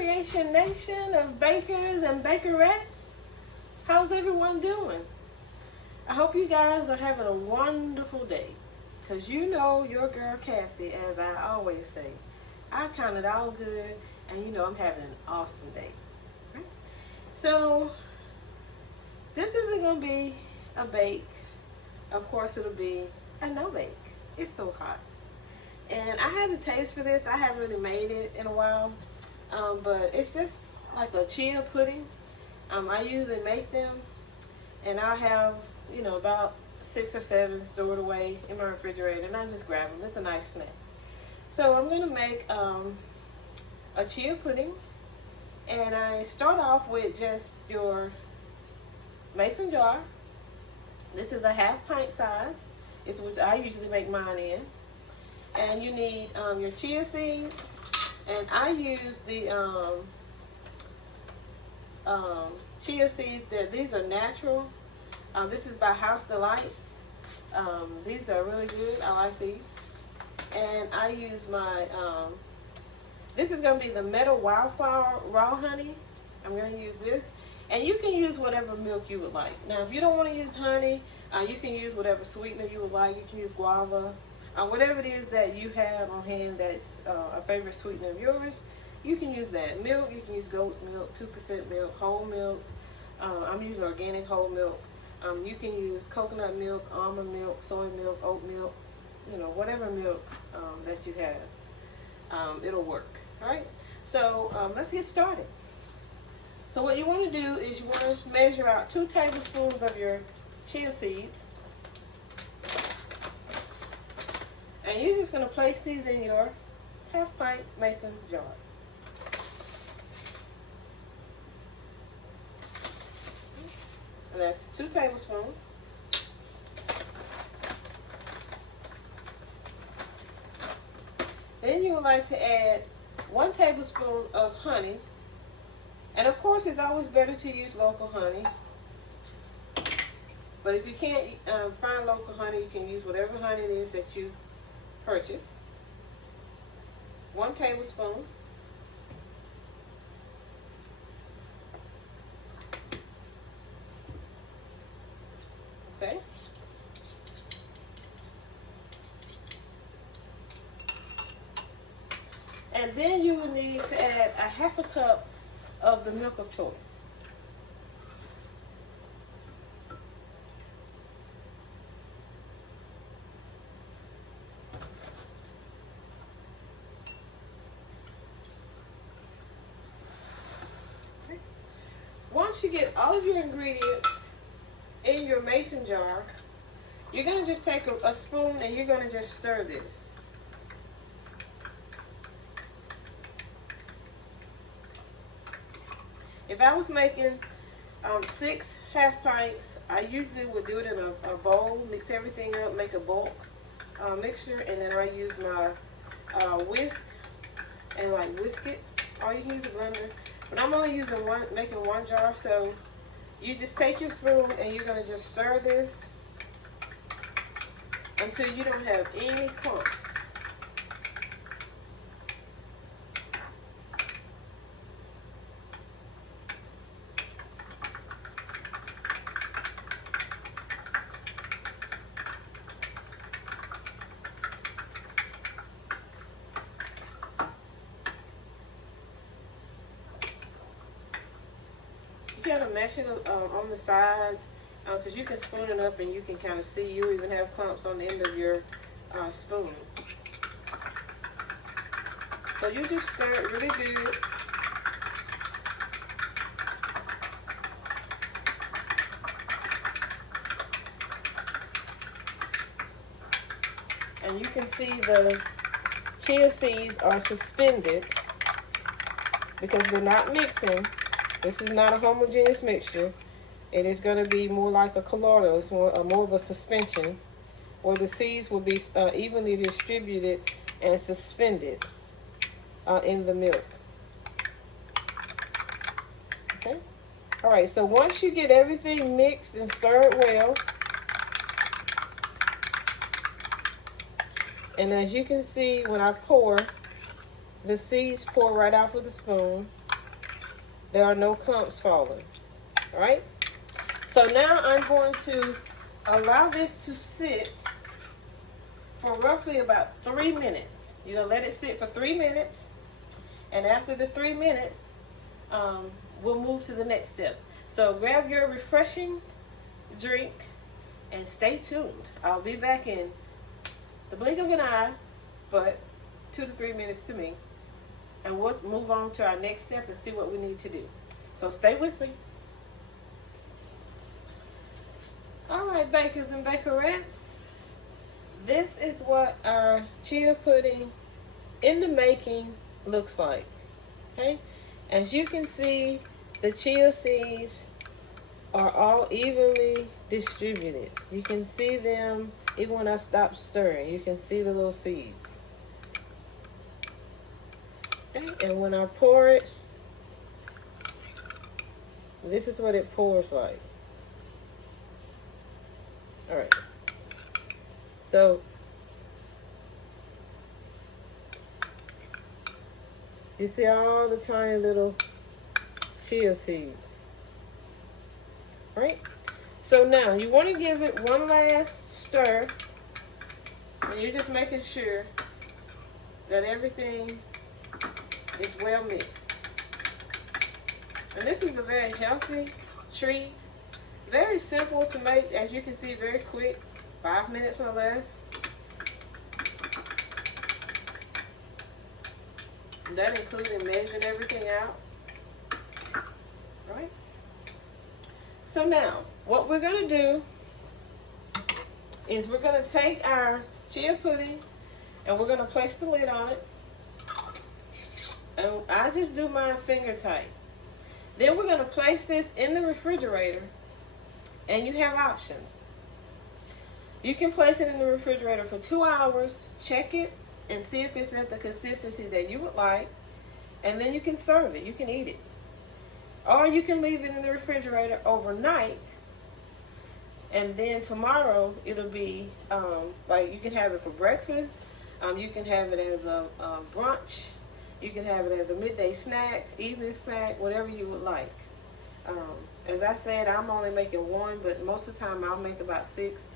Creation Nation of bakers and bakerettes. How's everyone doing? I hope you guys are having a wonderful day. Because you know your girl Cassie, as I always say, I count it all good, and you know I'm having an awesome day. Right? So, this isn't going to be a bake. Of course it'll be a no bake. It's so hot. And I had a taste for this. I haven't really made it in a while. But it's just like a chia pudding. I usually make them, and I have, you know, about 6 or 7 stored away in my refrigerator, and I just grab them. It's a nice snack. So I'm going to make a chia pudding, and I start off with just your mason jar. This is a 1/2 pint size. It's which I usually make mine in. And you need your chia seeds. And I use the chia seeds. These are natural. This is by House Delights. These are really good. I like these. And I use my, this is going to be the Meadow Wildflower Raw Honey. I'm going to use this. And you can use whatever milk you would like. Now, if you don't want to use honey, you can use whatever sweetener you would like. You can use guava. Whatever it is that you have on hand that's a favorite sweetener of yours, you can use that. Milk, you can use goat's milk, 2% milk, whole milk. I'm using organic whole milk. You can use coconut milk, almond milk, soy milk, oat milk, you know, whatever milk that you have. It'll work. All right? So let's get started. So what you want to do is you want to measure out 2 tablespoons of your chia seeds. And you're just going to place these in your 1/2 pint mason jar. And that's 2 tablespoons. Then you would like to add 1 tablespoon of honey. And of course, it's always better to use local honey. But if you can't find local honey, you can use whatever honey it is that you purchase. 1 tablespoon. Okay. And then you will need to add a 1/2 cup of the milk of choice. Once you get all of your ingredients in your mason jar, you're going to just take a spoon and you're going to just stir this. If I was making 6 1/2 pints, I usually would do it in a bowl, mix everything up, make a bulk mixture, and then I use my whisk and like whisk it. Or you can use a blender. But I'm only using making 1 jar, so you just take your spoon and you're going to just stir this until you don't have any clumps. You gotta mesh it on the sides because you can spoon it up and you can kind of see. You even have clumps on the end of your spoon. So you just stir it really good. And you can see the chia seeds are suspended because they're not mixing. This is not a homogeneous mixture. It is going to be more like a colloidal. It's more of a suspension, where the seeds will be evenly distributed and suspended in the milk. Okay? All right, so once you get everything mixed and stirred well, and as you can see, when I pour, the seeds pour right off of the spoon. there are no clumps falling. All right? So now I'm going to allow this to sit for roughly about 3 minutes. You're going to let it sit for 3 minutes. And after the 3 minutes, we'll move to the next step. So grab your refreshing drink and stay tuned. I'll be back in the blink of an eye, but 2 to 3 minutes to me. And we'll move on to our next step and see what we need to do. So stay with me. All right, bakers and bakerettes. This is what our chia pudding in the making looks like. Okay? As you can see, the chia seeds are all evenly distributed. You can see them even when I stop stirring. You can see the little seeds. Okay? And when I pour it, this is what it pours like. All right. So you see all the tiny little chia seeds, right? So now you want to give it one last stir, and you're just making sure that everything is well mixed. And this is a very healthy treat, very simple to make, as you can see, very quick, 5 minutes or less. That including measuring everything out. Right? So now, what we're going to do is we're going to take our chia pudding and we're going to place the lid on it. And I just do mine finger tight. Then we're going to place this in the refrigerator, and you have options. You can place it in the refrigerator for 2 hours, check it, and see if it's at the consistency that you would like, and then you can serve it. You can eat it. Or you can leave it in the refrigerator overnight, and then tomorrow it'll be, like, you can have it for breakfast, you can have it as a brunch, you can have it as a midday snack, evening snack, whatever you would like. As I said, I'm only making one, but most of the time I'll make about 6,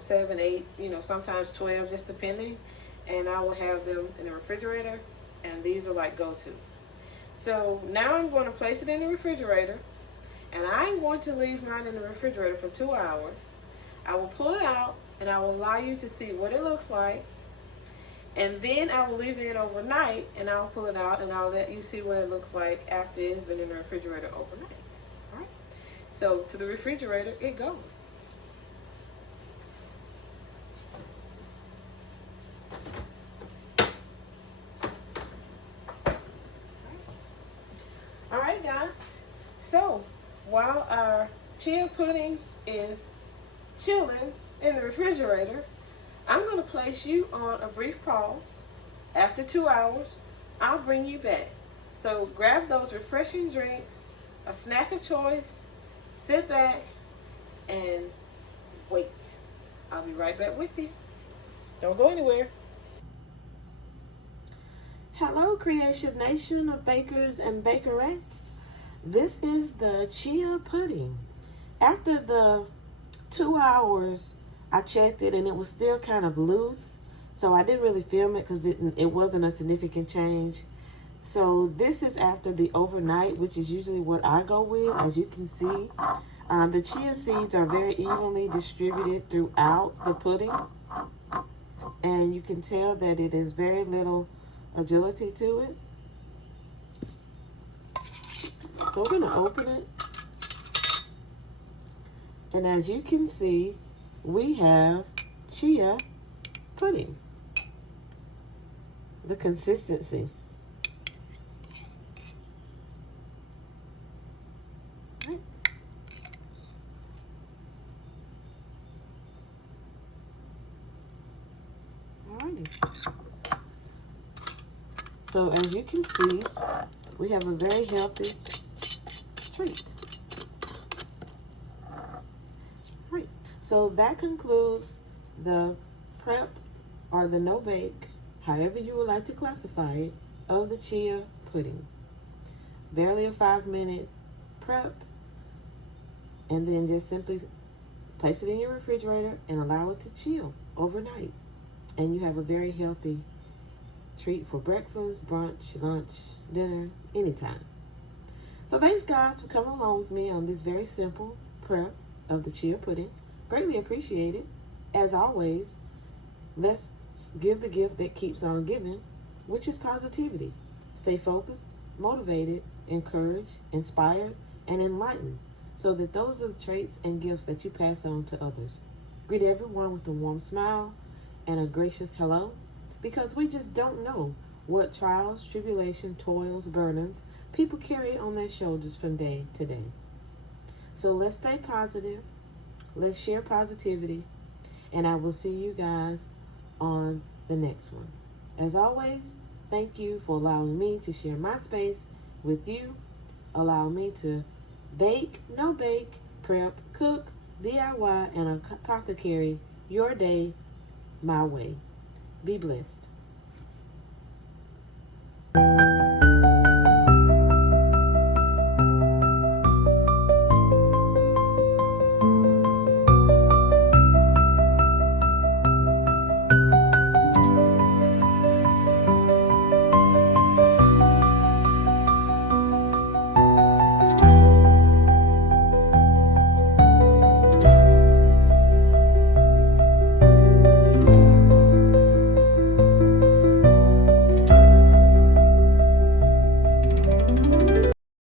7, 8, sometimes 12, just depending. And I will have them in the refrigerator, and these are like go-to. So now I'm going to place it in the refrigerator, and I'm going to leave mine in the refrigerator for 2 hours. I will pull it out, and I will allow you to see what it looks like. And then I will leave it overnight, and I'll pull it out, and I'll let you see what it looks like after it's been in the refrigerator overnight. All right? So to the refrigerator it goes. All right, guys. So while our chia pudding is chilling in the refrigerator, I'm going to place you on a brief pause. After 2 hours, I'll bring you back. So grab those refreshing drinks, a snack of choice, sit back, and wait. I'll be right back with you. Don't go anywhere. Hello, Creative Nation of bakers and bakerettes. This is the chia pudding. After the 2 hours, I checked it and it was still kind of loose, so I didn't really film it because it wasn't a significant change. So this is after the overnight, which is usually what I go with. As you can see, the chia seeds are very evenly distributed throughout the pudding, and you can tell that it is very little agility to it. So we're going to open it, and as you can see, we have chia pudding. The consistency. Right. Alrighty. So as you can see, we have a very healthy treat. Right. So that concludes the prep or the no-bake, however you would like to classify it, of the chia pudding. barely a 5-minute prep, and then just simply place it in your refrigerator and allow it to chill overnight. And you have a very healthy treat for breakfast, brunch, lunch, dinner, anytime. So thanks guys for coming along with me on this very simple prep of the chia pudding. Greatly appreciate it. As always, let's give the gift that keeps on giving, which is positivity. Stay focused, motivated, encouraged, inspired, and enlightened, so that those are the traits and gifts that you pass on to others. Greet everyone with a warm smile and a gracious hello, because we just don't know what trials, tribulation, toils, burdens people carry on their shoulders from day to day. So let's stay positive, let's share positivity, and I will see you guys on the next one. As always, thank you for allowing me to share my space with you. Allow me to bake, no bake, prep, cook, DIY, and apothecary your day my way. Be blessed.